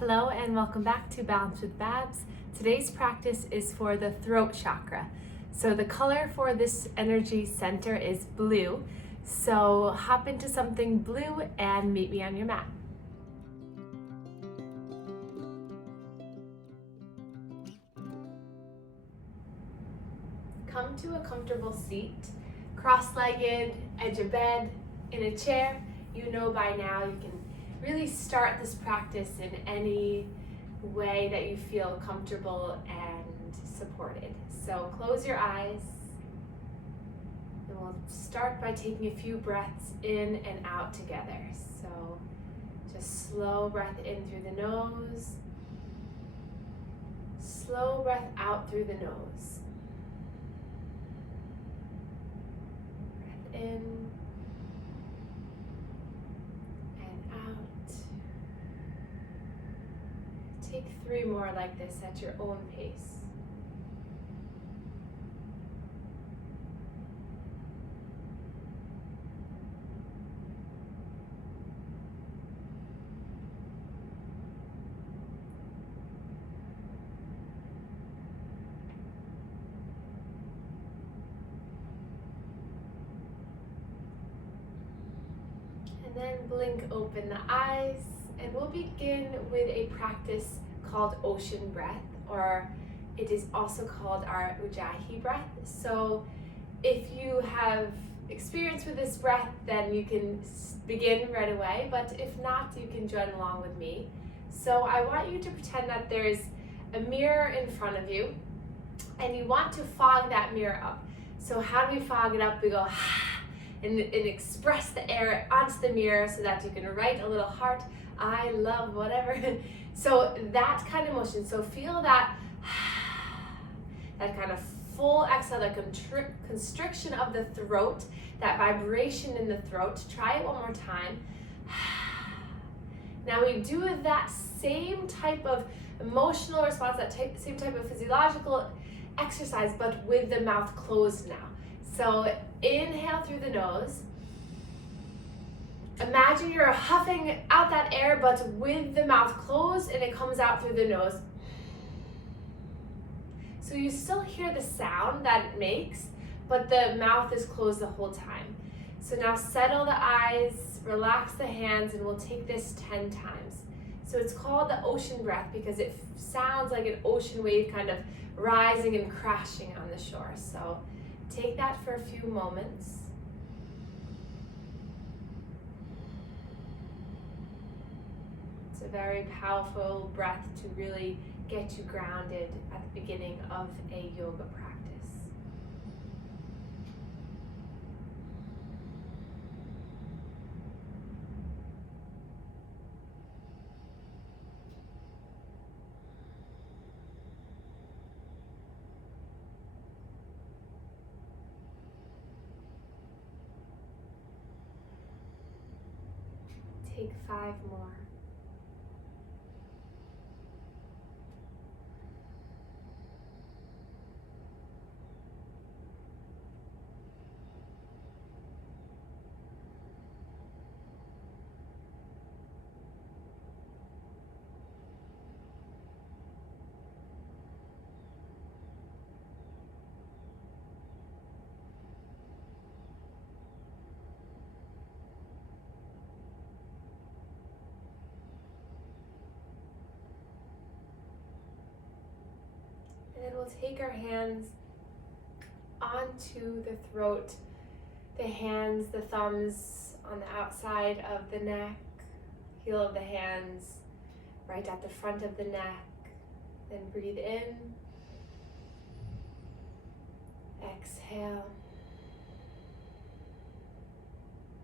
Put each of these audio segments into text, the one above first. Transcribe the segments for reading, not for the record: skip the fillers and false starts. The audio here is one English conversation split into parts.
Hello and welcome back to Balance with Babz. Today's practice is for the throat chakra. So the color for this energy center is blue. So hop into something blue and meet me on your mat. Come to a comfortable seat, cross-legged, edge of bed, in a chair. You know by now you can really start this practice in any way that you feel comfortable and supported. So close your eyes, and we'll start by taking a few breaths in and out together. So just slow breath in through the nose, slow breath out through the nose. Breath in and out. Take 3 more like this at your own pace. And then blink open the eyes, and we'll begin with a practice called ocean breath, or it is also called our Ujjayi breath. So if you have experience with this breath, then you can begin right away, but if not, you can join along with me. So I want you to pretend that there's a mirror in front of you, and you want to fog that mirror up. So how do we fog it up? We go and express the air onto the mirror so that you can write a little heart, I love whatever. So that kind of motion. So feel that kind of full exhale, that constriction of the throat, that vibration in the throat. Try it one more time. Now we do that same type of emotional response, that same type of physiological exercise, but with the mouth closed now. So inhale through the nose. Imagine you're huffing out that air, but with the mouth closed, and it comes out through the nose. So you still hear the sound that it makes, but the mouth is closed the whole time. So now settle the eyes, relax the hands, and we'll take this 10 times. So it's called the ocean breath because it sounds like an ocean wave kind of rising and crashing on the shore. So take that for a few moments. It's a very powerful breath to really get you grounded at the beginning of a yoga practice. Take 5 more. And then we'll take our hands onto the throat, the hands, the thumbs on the outside of the neck, heel of the hands right at the front of the neck. Then breathe in, exhale,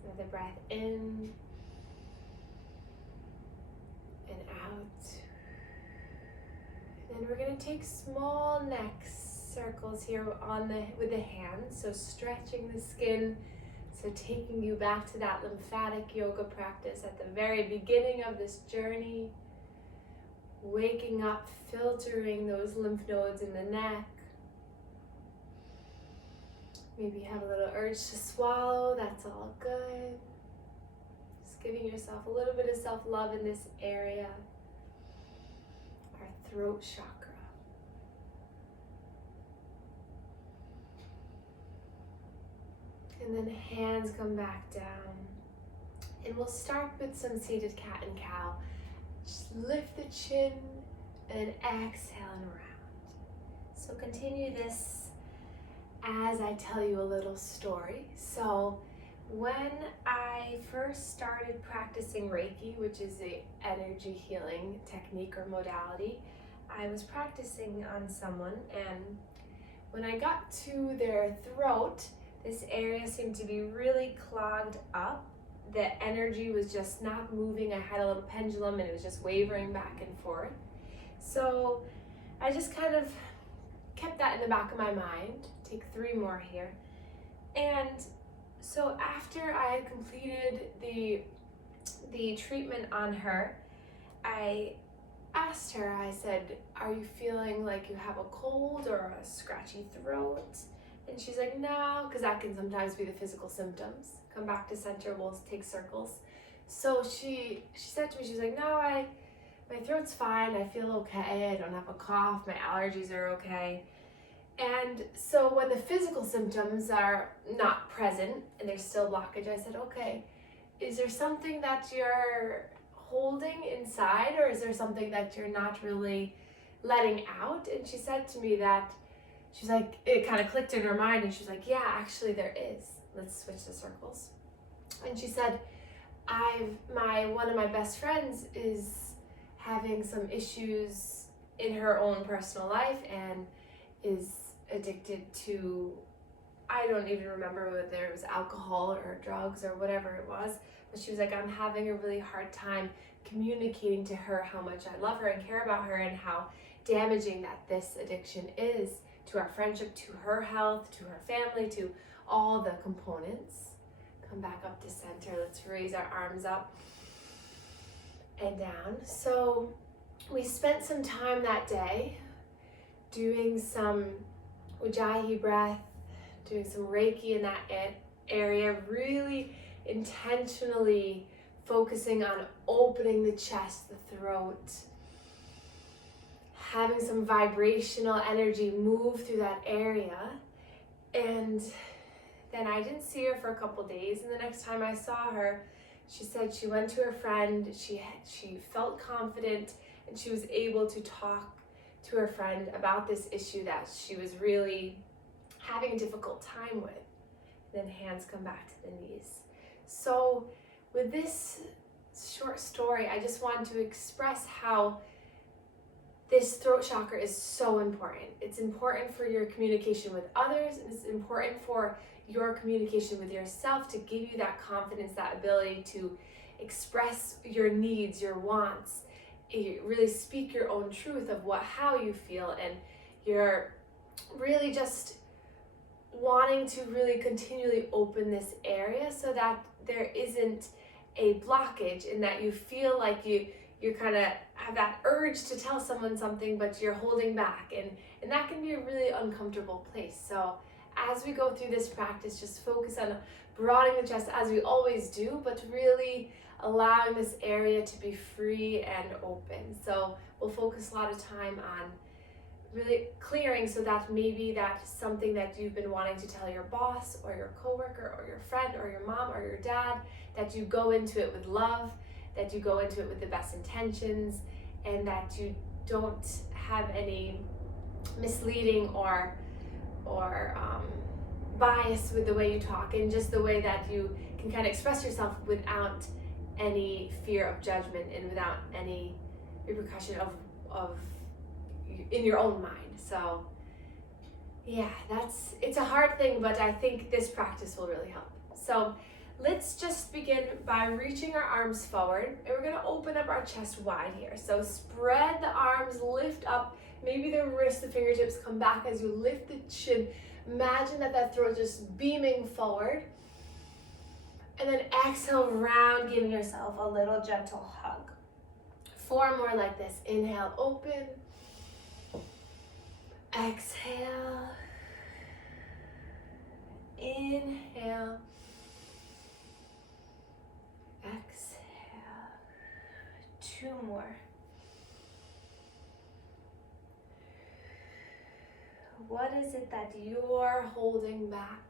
another breath in and out. And we're going to take small neck circles here with the hands, so stretching the skin, so taking you back to that lymphatic yoga practice at the very beginning of this journey, waking up, filtering those lymph nodes in the neck. Maybe you have a little urge to swallow, that's all good. Just giving yourself a little bit of self-love in this area. throat chakra. And then hands come back down. And we'll start with some seated cat and cow. Just lift the chin and exhale and round. So continue this as I tell you a little story. So when I first started practicing Reiki, which is an energy healing technique or modality, I was practicing on someone, and when I got to their throat, this area seemed to be really clogged up. The energy was just not moving. I had a little pendulum and it was just wavering back and forth. So I just kind of kept that in the back of my mind. Take 3 more here. And so after I had completed the treatment on her, I asked her, I said, "Are you feeling like you have a cold or a scratchy throat?" And she's like, "No," because that can sometimes be the physical symptoms. Come back to center, we'll take circles. So she said to me, she's like, "No, my throat's fine, I feel okay, I don't have a cough, my allergies are okay." And so when the physical symptoms are not present and there's still blockage, I said, "Okay, is there something that you're holding inside, or is there something that you're not really letting out?" And she said to me that, she's like, it kind of clicked in her mind, and she's like, "Yeah, actually there is." Let's switch to circles. And she said, one of my best friends is having some issues in her own personal life and is addicted to, I don't even remember whether it was alcohol or drugs or whatever it was, but she was like, "I'm having a really hard time communicating to her how much I love her and care about her, and how damaging that this addiction is to our friendship, to her health, to her family, to all the components." Come back up to center. Let's raise our arms up and down. So we spent some time that day doing some Ujjayi breath, doing some Reiki in that area, really intentionally focusing on opening the chest, the throat, having some vibrational energy move through that area. And then I didn't see her for a couple days, and the next time I saw her, she said she went to her friend, she felt confident, and she was able to talk to her friend about this issue that she was really having a difficult time with. Then hands come back to the knees. So with this short story, I just wanted to express how this throat chakra is so important. It's important for your communication with others, and it's important for your communication with yourself to give you that confidence, that ability to express your needs, your wants, really speak your own truth of how you feel, and you're really just wanting to really continually open this area so that there isn't a blockage, and that you feel like you kind of have that urge to tell someone something, but you're holding back, and that can be a really uncomfortable place. So as we go through this practice, just focus on broadening the chest as we always do, but really allowing this area to be free and open. So we'll focus a lot of time on really clearing, so that maybe that's something that you've been wanting to tell your boss or your coworker or your friend or your mom or your dad, that you go into it with love, that you go into it with the best intentions, and that you don't have any misleading or bias with the way you talk, and just the way that you can kind of express yourself without any fear of judgment and without any repercussion of in your own mind. So yeah, it's a hard thing, but I think this practice will really help. So let's just begin by reaching our arms forward, and we're going to open up our chest wide here. So spread the arms, lift up, maybe the wrists, the fingertips come back as you lift the chin. Imagine that throat just beaming forward. And then exhale, round, giving yourself a little gentle hug. 4 more like this. Inhale, open. Exhale. Inhale. Exhale. 2 more. What is it that you're holding back?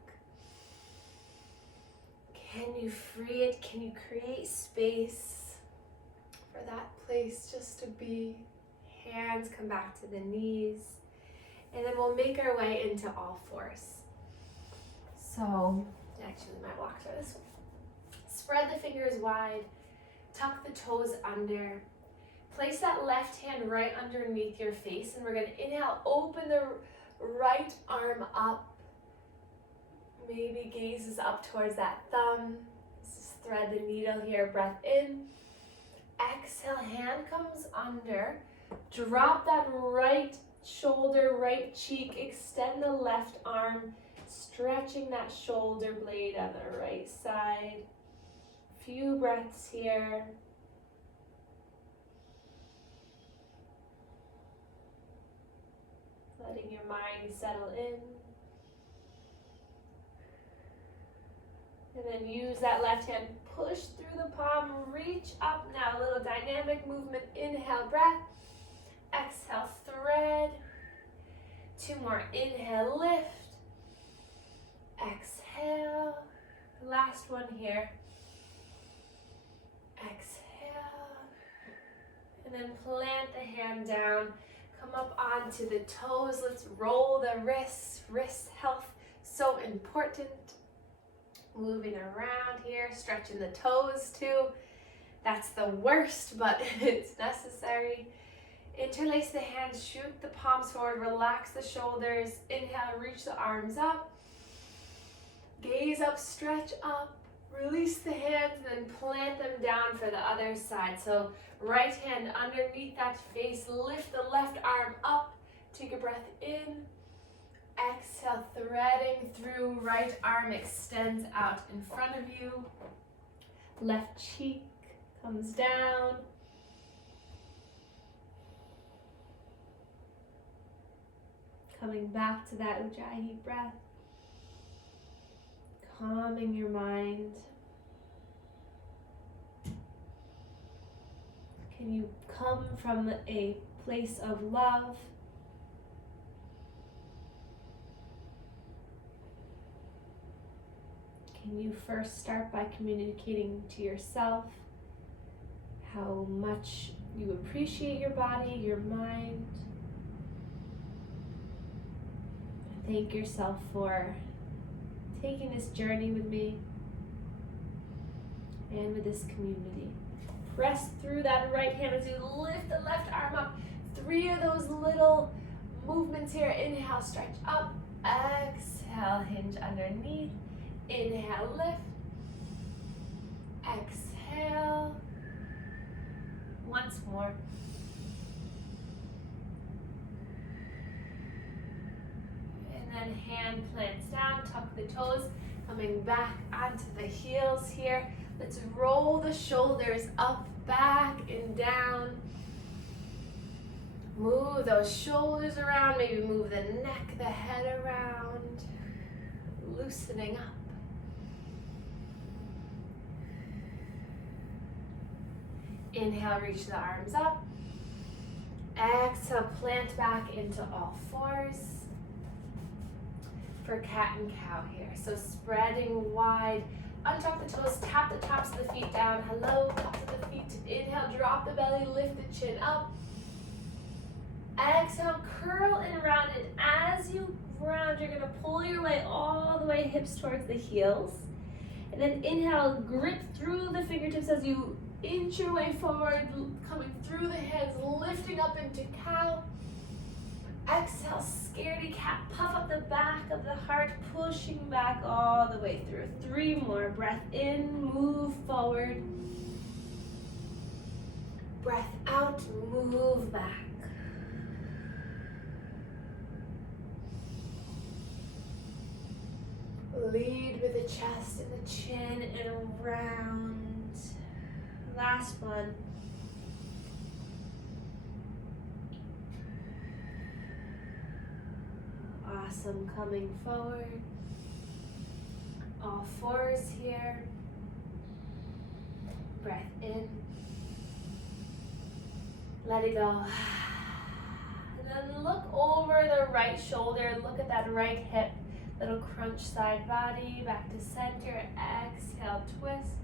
Can you free it? Can you create space for that place just to be? Hands come back to the knees. And then we'll make our way into all fours. So, actually my blocks are this way. Spread the fingers wide. Tuck the toes under. Place that left hand right underneath your face. And we're going to inhale, open the right arm up. Maybe gazes up towards that thumb. Just thread the needle here. Breath in. Exhale, hand comes under. Drop that right shoulder, right cheek. Extend the left arm. Stretching that shoulder blade on the right side. Few breaths here. Letting your mind settle in. And then use that left hand, push through the palm, reach up now. A little dynamic movement. Inhale, breath. Exhale, thread. 2 more. Inhale, lift. Exhale. Last one here. Exhale. And then plant the hand down. Come up onto the toes. Let's roll the wrists. Wrist health, so important. Moving around here, stretching the toes too. That's the worst, but it's necessary. Interlace the hands, shoot the palms forward, relax the shoulders. Inhale, reach the arms up. Gaze up, stretch up. Release the hands and then plant them down for the other side. So right hand underneath that face, lift the left arm up. Take a breath in. Exhale, threading through, right arm extends out in front of you. Left cheek comes down. Coming back to that Ujjayi breath. Calming your mind. Can you come from a place of love? Can you first start by communicating to yourself how much you appreciate your body, your mind? Thank yourself for taking this journey with me and with this community. Press through that right hand as you lift the left arm up. 3 of those little movements here. Inhale, stretch up. Exhale, hinge underneath. Inhale, lift. Exhale. Once more. And then hand plants down, tuck the toes, coming back onto the heels here. Let's roll the shoulders up, back, and down. Move those shoulders around, maybe move the neck, the head around. Loosening up. Inhale, reach the arms up. Exhale, plant back into all fours. For cat and cow here. So spreading wide. Untuck the toes, tap the tops of the feet down. Hello, tops of the feet. Inhale, drop the belly, lift the chin up. Exhale, curl and round. And as you round, you're gonna pull your way all the way hips towards the heels. And then inhale, grip through the fingertips as you inch your way forward, coming through the hands, lifting up into cow. Exhale, scaredy cat, puff up the back of the heart, pushing back all the way through. 3 more, breath in, move forward. Breath out, move back. Lead with the chest and the chin and round. Last one. Awesome, coming forward. All fours here. Breath in. Let it go. Then look over the right shoulder, look at that right hip, little crunch side body, back to center, exhale, twist.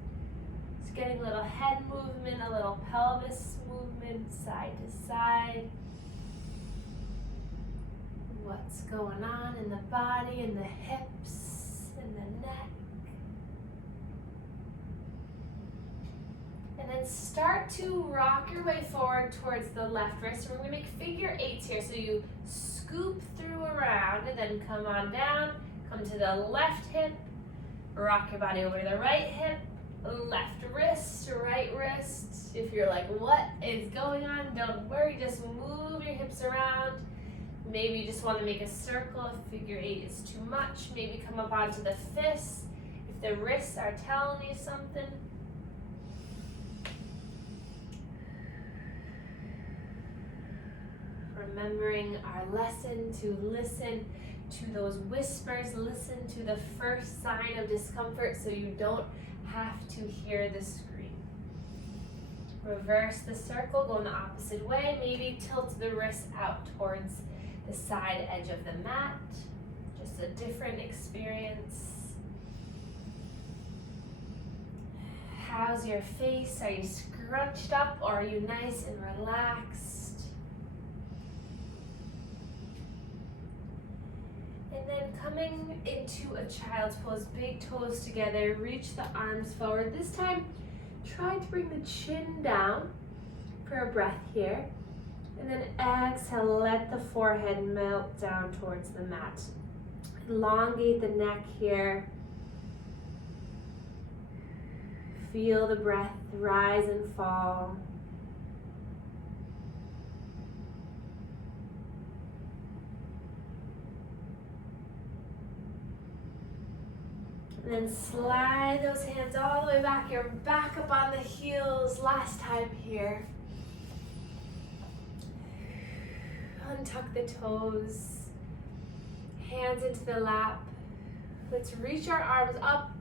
Just getting a little head movement, a little pelvis movement, side to side. What's going on in the body, in the hips, in the neck. And then start to rock your way forward towards the left wrist. We're going to make figure eights here. So you scoop through around and then come on down. Come to the left hip. Rock your body over to the right hip. Left wrist, right wrist. If you're like, what is going on? Don't worry. Just move your hips around. Maybe you just want to make a circle if figure eight is too much. Maybe come up onto the fists if the wrists are telling you something. Remembering our lesson to listen to those whispers, listen to the first sign of discomfort so you don't have to hear the scream. Reverse the circle, go in the opposite way. Maybe tilt the wrists out towards the side edge of the mat. Just a different experience. How's your face? Are you scrunched up or are you nice and relaxed? And then coming into a child's pose, big toes together, reach the arms forward. This time, try to bring the chin down for a breath here. And then exhale, let the forehead melt down towards the mat. Elongate the neck here. Feel the breath rise and fall. And then slide those hands all the way back. You're back up on the heels. Last time here. Untuck the toes. Hands into the lap. Let's reach our arms up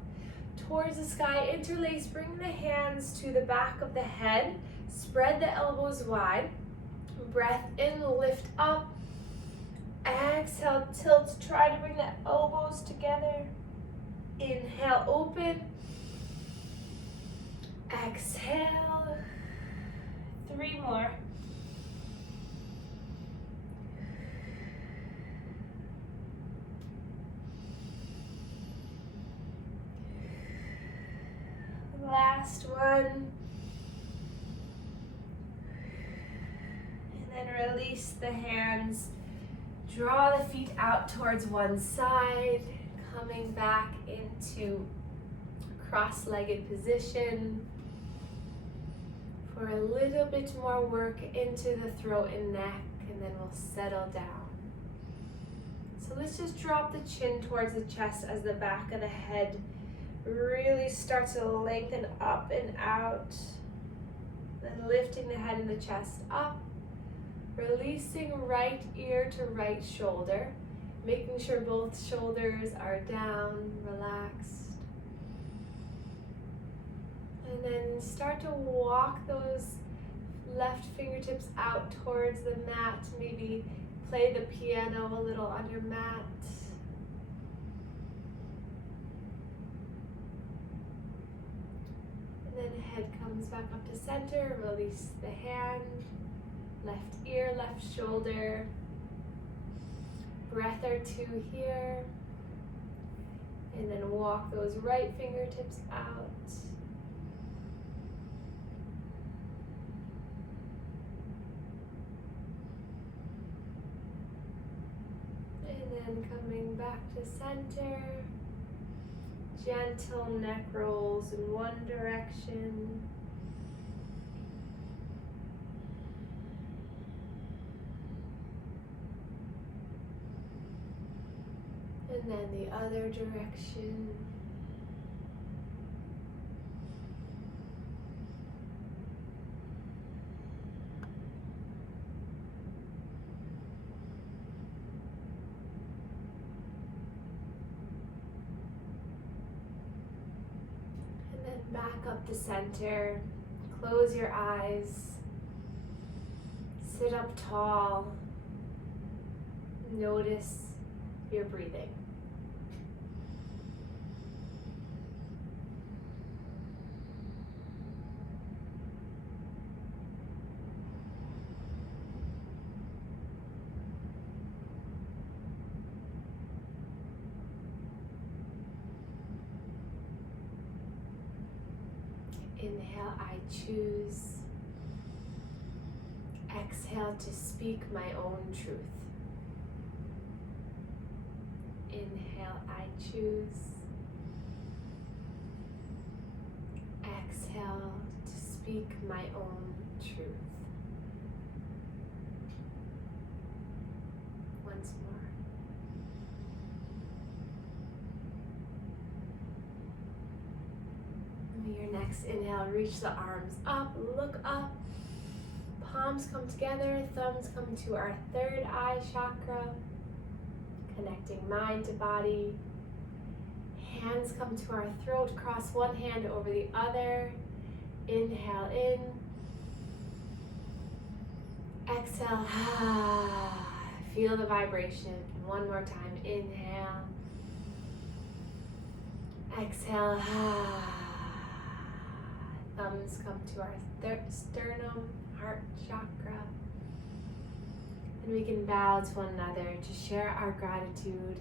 towards the sky. Interlace. Bring the hands to the back of the head. Spread the elbows wide. Breath in, lift up. Exhale, tilt. Try to bring the elbows together. Inhale, open. Exhale. 3 more. Last one. And then release the hands. Draw the feet out towards one side. Coming back into cross-legged position for a little bit more work into the throat and neck, and then we'll settle down. So let's just drop the chin towards the chest as the back of the head really starts to lengthen up and out. Then lifting the head and the chest up, releasing right ear to right shoulder. Making sure both shoulders are down, relaxed. And then start to walk those left fingertips out towards the mat. Maybe play the piano a little on your mat. And then head comes back up to center. Release the hand, left ear, left shoulder. Breath or two here, and then walk those right fingertips out. And then coming back to center, gentle neck rolls in one direction. And then the other direction. And then back up to center. Close your eyes. Sit up tall. Notice your breathing. Inhale, I choose. Exhale to speak my own truth. Inhale, I choose. Exhale to speak my own truth. Once more. Your next inhale, reach the arms up, look up. Palms come together, thumbs come to our third eye chakra, connecting mind to body. Hands come to our throat, cross one hand over the other. Inhale in. Exhale, feel the vibration. One more time, inhale. Exhale, thumbs come to our sternum, heart chakra. And we can bow to one another to share our gratitude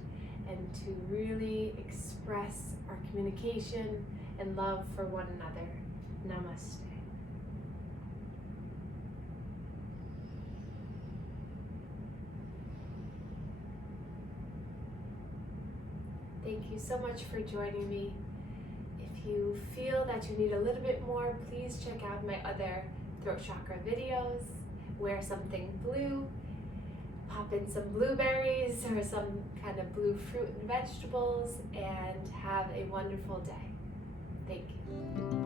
and to really express our communication and love for one another. Namaste. Thank you so much for joining me. If you feel that you need a little bit more, please check out my other throat chakra videos. Wear something blue, pop in some blueberries or some kind of blue fruit and vegetables, and have a wonderful day. Thank you.